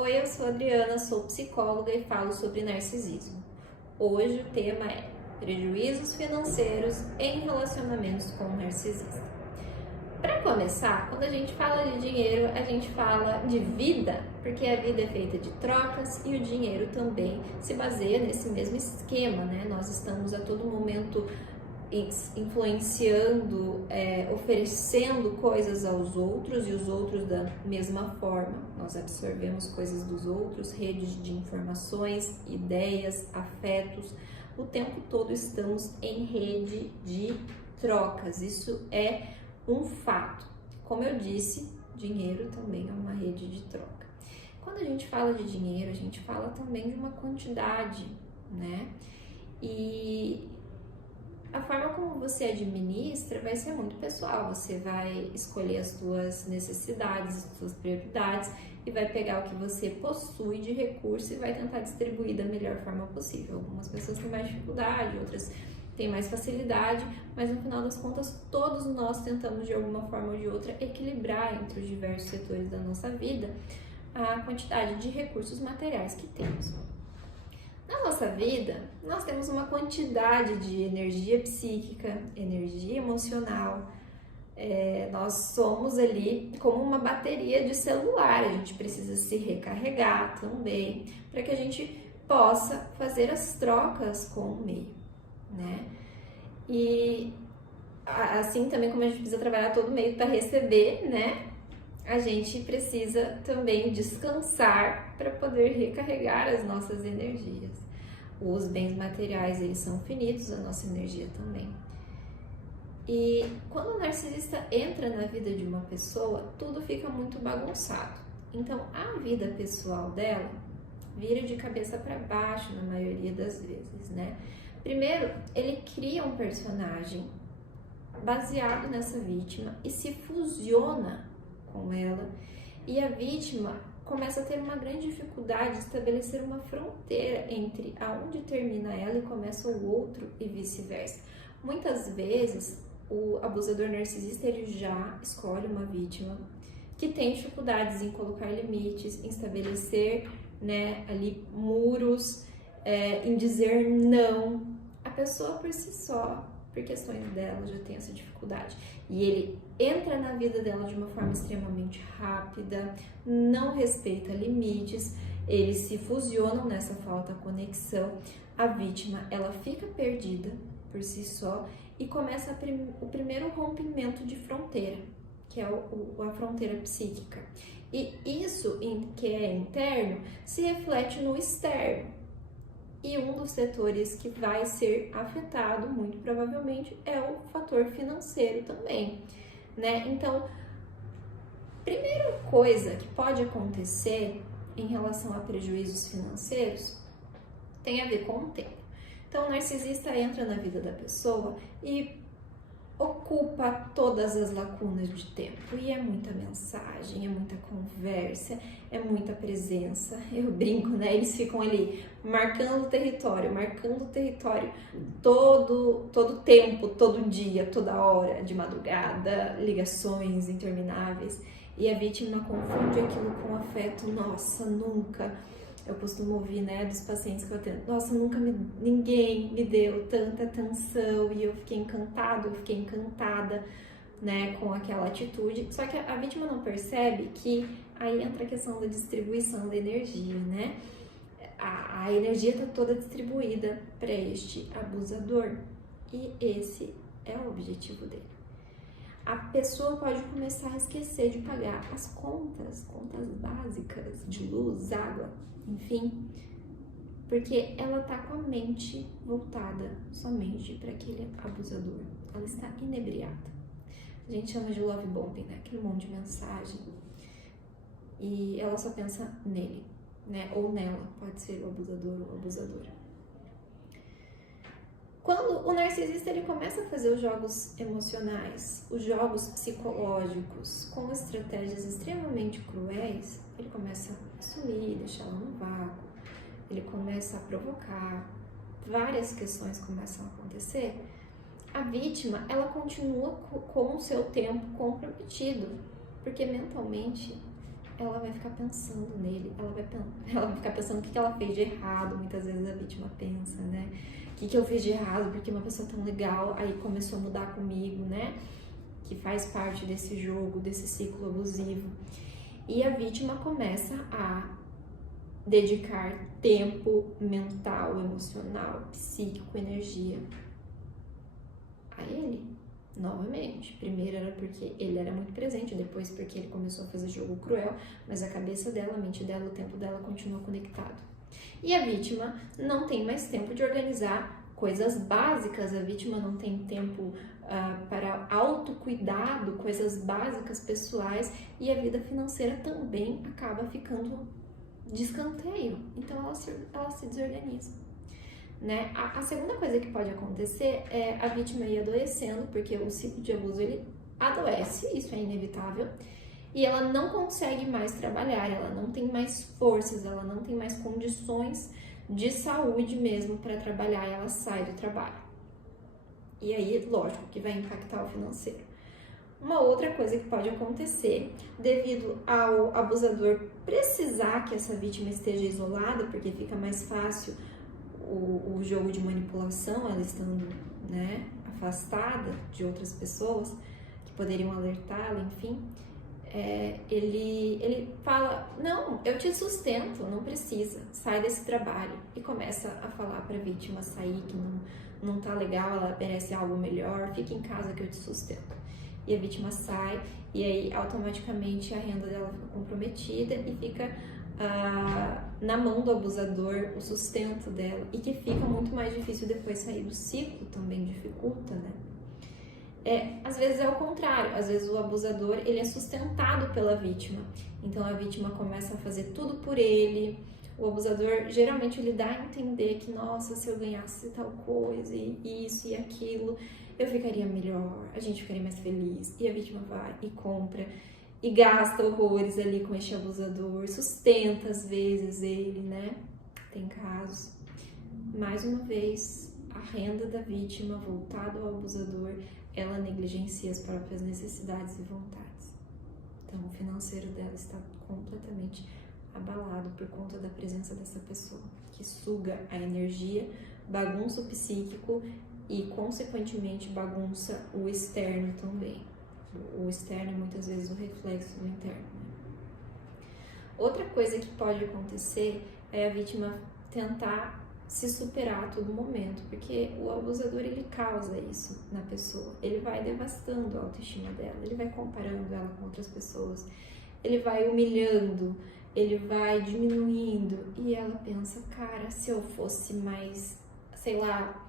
Oi, eu sou a Adriana, sou psicóloga e falo sobre narcisismo. Hoje o tema é prejuízos financeiros em relacionamentos com o narcisista. Para começar, quando a gente fala de dinheiro, a gente fala de vida, porque a vida é feita de trocas e o dinheiro também se baseia nesse mesmo esquema, né? Nós estamos a todo momento influenciando, oferecendo coisas aos outros e os outros da mesma forma. Nós absorvemos coisas dos outros, redes de informações, ideias, afetos. O tempo todo estamos em rede de trocas. Isso é um fato. Como eu disse, dinheiro também é uma rede de troca. Quando a gente fala de dinheiro, a gente fala também de uma quantidade, né? E a forma como você administra vai ser muito pessoal. Você vai escolher as suas necessidades, as suas prioridades e vai pegar o que você possui de recurso e vai tentar distribuir da melhor forma possível. Algumas pessoas têm mais dificuldade, outras têm mais facilidade, mas no final das contas todos nós tentamos de alguma forma ou de outra equilibrar entre os diversos setores da nossa vida a quantidade de recursos materiais que temos. Na nossa vida, nós temos uma quantidade de energia psíquica, energia emocional. Nós somos ali como uma bateria de celular, a gente precisa se recarregar também, para que a gente possa fazer as trocas com o meio, né? E assim também como a gente precisa trabalhar todo meio para receber, né? A gente precisa também descansar para poder recarregar as nossas energias. Os bens materiais, eles são finitos, a nossa energia também. E quando o narcisista entra na vida de uma pessoa, tudo fica muito bagunçado. Então, a vida pessoal dela vira de cabeça para baixo na maioria das vezes, né? Primeiro, ele cria um personagem baseado nessa vítima e se fusiona com ela, e a vítima começa a ter uma grande dificuldade de estabelecer uma fronteira entre aonde termina ela e começa o outro e vice-versa. Muitas vezes, o abusador narcisista ele já escolhe uma vítima que tem dificuldades em colocar limites, em estabelecer, né, ali muros, em dizer não. A pessoa por si só, por questões dela, já tem essa dificuldade. E ele entra na vida dela de uma forma extremamente rápida, não respeita limites, eles se fusionam nessa falta de conexão. A vítima, ela fica perdida por si só e começa o primeiro rompimento de fronteira, que é a fronteira psíquica. E isso, que é interno, se reflete no externo. E um dos setores que vai ser afetado, muito provavelmente, é o fator financeiro também, né? Então, primeira coisa que pode acontecer em relação a prejuízos financeiros tem a ver com o tempo. Então, o narcisista entra na vida da pessoa e ocupa todas as lacunas de tempo, e é muita mensagem, é muita conversa, é muita presença. Eu brinco, né? Eles ficam ali marcando o território todo tempo, todo dia, toda hora, de madrugada, ligações intermináveis, e a vítima confunde aquilo com afeto. Nossa, nunca. Eu costumo ouvir, né, dos pacientes que eu atendo, nossa, ninguém me deu tanta atenção, e eu fiquei encantada, né, com aquela atitude. Só que a vítima não percebe que aí entra a questão da distribuição da energia, né? A energia está toda distribuída para este abusador, e esse é o objetivo dele. A pessoa pode começar a esquecer de pagar as contas básicas de luz, água, enfim, porque ela tá com a mente voltada somente para aquele abusador. Ela está inebriada. A gente chama de love bombing, né? Aquele monte de mensagem. E ela só pensa nele, né? Ou nela, pode ser o abusador ou a abusadora. Quando o narcisista ele começa a fazer os jogos emocionais, os jogos psicológicos com estratégias extremamente cruéis, ele começa a sumir, deixar ela no vácuo, ele começa a provocar, várias questões começam a acontecer. A vítima, ela continua com o seu tempo comprometido, porque mentalmente ela vai ficar pensando nele, ela vai ficar pensando o que ela fez de errado, muitas vezes a vítima pensa, né? O que eu fiz de errado, porque uma pessoa tão legal aí começou a mudar comigo, né? Que faz parte desse jogo, desse ciclo abusivo. E a vítima começa a dedicar tempo mental, emocional, psíquico, energia a ele. Novamente, primeiro era porque ele era muito presente, depois porque ele começou a fazer jogo cruel, mas a cabeça dela, a mente dela, o tempo dela continua conectado. E a vítima não tem mais tempo de organizar coisas básicas, a vítima não tem tempo para autocuidado, coisas básicas pessoais, e a vida financeira também acaba ficando de escanteio, então ela se desorganiza. Né? A segunda coisa que pode acontecer é a vítima ir adoecendo, porque o ciclo de abuso ele adoece, isso é inevitável, e ela não consegue mais trabalhar, ela não tem mais forças, ela não tem mais condições de saúde mesmo para trabalhar, e ela sai do trabalho. E aí, lógico que vai impactar o financeiro. Uma outra coisa que pode acontecer, devido ao abusador precisar que essa vítima esteja isolada, porque fica mais fácil o jogo de manipulação, ela estando, né, afastada de outras pessoas que poderiam alertá-la, enfim, ele fala, não, eu te sustento, não precisa, sai desse trabalho, e começa a falar para a vítima sair, que não tá legal, ela merece algo melhor, fica em casa que eu te sustento. E a vítima sai, e aí automaticamente a renda dela fica comprometida e fica na mão do abusador o sustento dela, e que fica muito mais difícil depois sair do ciclo, também dificulta, né? Às vezes é o contrário, às vezes o abusador ele é sustentado pela vítima, então a vítima começa a fazer tudo por ele. O abusador geralmente ele dá a entender que, nossa, se eu ganhasse tal coisa, e isso e aquilo, eu ficaria melhor, a gente ficaria mais feliz, e a vítima vai e compra e gasta horrores ali com este abusador, sustenta às vezes ele, né? Tem casos. Mais uma vez, a renda da vítima voltada ao abusador, ela negligencia as próprias necessidades e vontades. Então, o financeiro dela está completamente abalado por conta da presença dessa pessoa, que suga a energia, bagunça o psíquico e, consequentemente, bagunça o externo também. O externo é muitas vezes o reflexo do interno. Outra coisa que pode acontecer é a vítima tentar se superar a todo momento, porque o abusador ele causa isso na pessoa, ele vai devastando a autoestima dela, ele vai comparando ela com outras pessoas, ele vai humilhando, ele vai diminuindo, e ela pensa, cara, se eu fosse mais, sei lá,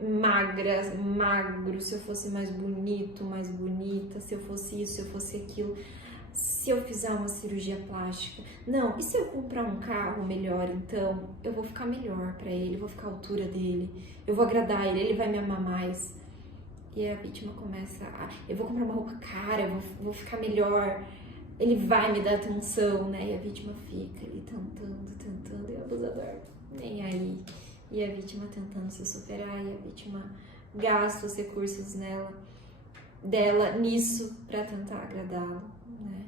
magro, se eu fosse mais bonito, mais bonita, se eu fosse isso, se eu fosse aquilo, se eu fizer uma cirurgia plástica, não, e se eu comprar um carro melhor, então eu vou ficar melhor pra ele, eu vou ficar à altura dele, eu vou agradar ele, ele vai me amar mais. E a vítima começa eu vou comprar uma roupa cara, eu vou ficar melhor, ele vai me dar atenção, né? E a vítima fica ali tentando, e o abusador nem aí. E a vítima tentando se superar, e a vítima gasta os recursos dela nisso para tentar agradá-lo, né?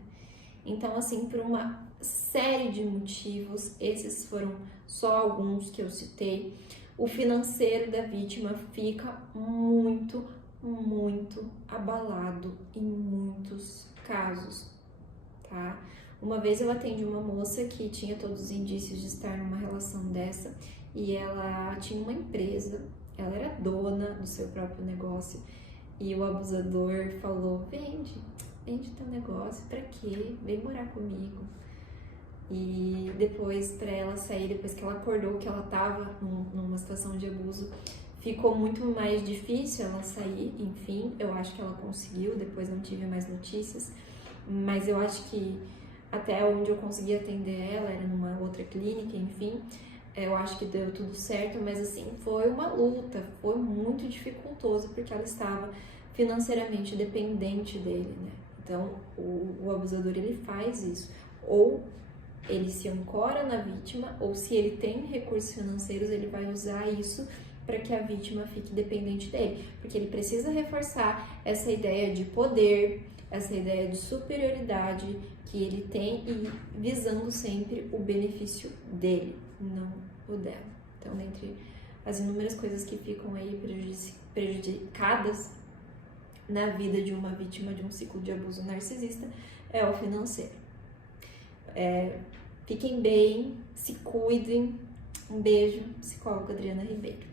Então, assim, por uma série de motivos, esses foram só alguns que eu citei, o financeiro da vítima fica muito abalado em muitos casos, tá? Uma vez eu atendi uma moça que tinha todos os indícios de estar numa relação dessa, e ela tinha uma empresa, ela era dona do seu próprio negócio, e o abusador falou, vende teu negócio, pra quê? Vem morar comigo. E depois, pra ela sair, depois que ela acordou que ela tava numa situação de abuso, ficou muito mais difícil ela sair, enfim, eu acho que ela conseguiu, depois não tive mais notícias, mas eu acho que até onde eu consegui atender ela, era numa outra clínica, enfim, eu acho que deu tudo certo, mas assim, foi uma luta, foi muito dificultoso, porque ela estava financeiramente dependente dele, né? Então, o abusador, ele faz isso, ou ele se ancora na vítima, ou se ele tem recursos financeiros, ele vai usar isso para que a vítima fique dependente dele, porque ele precisa reforçar essa ideia de poder, essa ideia de superioridade que ele tem e visando sempre o benefício dele, não o dela. Então, dentre as inúmeras coisas que ficam aí prejudicadas na vida de uma vítima de um ciclo de abuso narcisista é o financeiro. Fiquem bem, se cuidem. Um beijo, psicóloga Adriana Ribeiro.